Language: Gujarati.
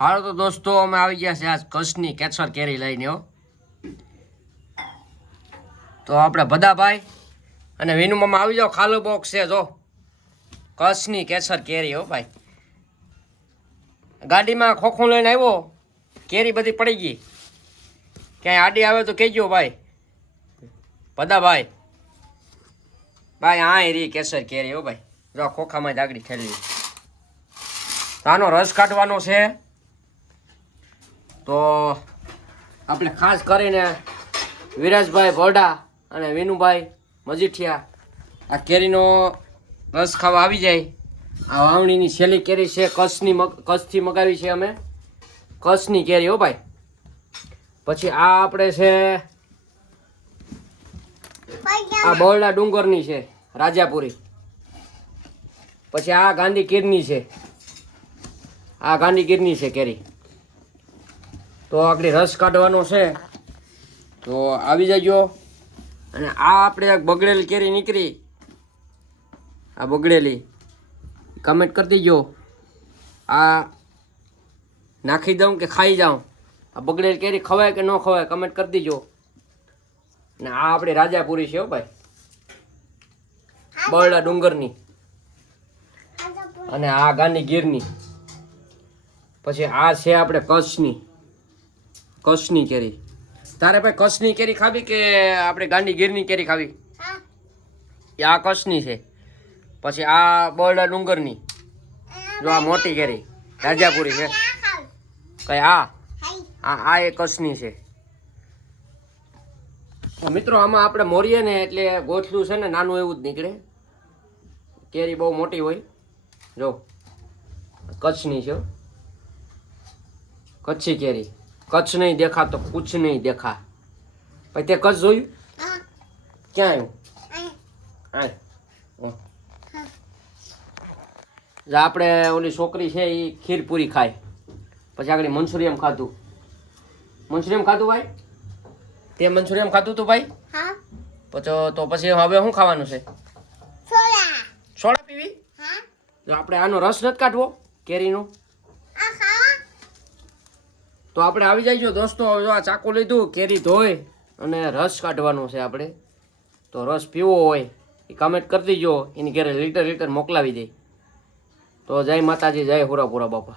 હાલો તો દોસ્તો, અમે આવી ગયા છે આજ કચ્છની કેસર કેરી લઈને, હો. તો આપણે બધાભાઈ અને વિનુમામાં આવી જાઓ, ખાલો બોક્સ છે, જો. કચ્છની કેસર કેરી, હો, ભાઈ. ગાડીમાં ખોખું લઈને આવ્યો, કેરી બધી પડી ગઈ. ક્યાંય આડી આવે તો કહેજો, ભાઈ. બધા ભાઈ, આ રી કેસર કેરી, હો, ભાઈ. જો ખોખામાં દાગડી ખેલી આનો રસ કાઢવાનો છે. તો આપણે ખાસ કરીને વિરાજભાઈ ભરડા અને વિનુભાઈ મજીઠિયા આ કેરીનો રસ ખાવા આવી જાય. આ વાવણીની છેલ્લી કેરી છે, કચ્છની કચ્છથી મગાવી છે અમે. કચ્છની કેરી હો ભાઈ. પછી આ આપણે છે, આ બરડા ડુંગરની છે, રાજાપુરી. પછી આ ગાંધી ગીરની છે. આ ગાંધી ગીરની છે કેરી. તો આપણે રસ કાઢવાનો છે. તો આવી જજો. અને આ આપણે બગડેલી કેરી નીકળી. આ બગડેલી. કમેન્ટ કરી દીજો. આ નાખી દઉં કે ખાઈ જાઉં? આ બગડેલી કેરી ખવાય કે ન ખવાય કમેન્ટ કરી દીજો. ને આ આપણે રાજાપુરી છે હો ભાઈ. બરડા ડુંગરની. અને આ ગાંધી ગીરની. પછી આ છે આપણે કચ્છની. કચ્છની કેરી. તારે ભાઈ કચ્છની કેરી ખાવી કે આપણે ગાંડી ગીરની કેરી ખાવી? એ આ કચ્છની છે. પછી આ બરડા ડુંગરની. જો આ મોટી કેરી. રાજાપુરી છે. કઈ આ? આ આ એ કચ્છની છે. મિત્રો આમાં આપણે મોરીએ ને એટલે ગોઠલું છે ને નાનું એવું જ નીકળે. કેરી બહુ મોટી હોય. જો કચ્છની છે કચ્છી કેરી. કચ્છ નહીં દેખા તો કુછ નહીં દેખા. પછી તે કચ્છ જોયું? ક્યાં આવ્યું. આપણે ઓલી છોકરી છે એ ખીરપુરી ખાય. પછી આગળ મંચુરિયમ ખાધું. મંચુરિયમ ખાધું ભાઈ? તે મંચુરિયમ ખાધું તું ભાઈ? પછી તો પછી હવે શું ખાવાનું છે? સોડા. પીવી? આપણે આનો રસ નથી કાઢવો કેરીનો. તો આપણે આવી જઈશું દોસ્તો. હવે આ ચાકુ લીધું, કેરી ધોઈ અને રસ કાઢવાનો છે આપણે. તો રસ પીવો હોય એ કમેન્ટ કરી દીજો. એની ઘેરે લીટર લીટર મોકલાવી દે. તો જય માતાજી, જય હુરાપુરા બાપા.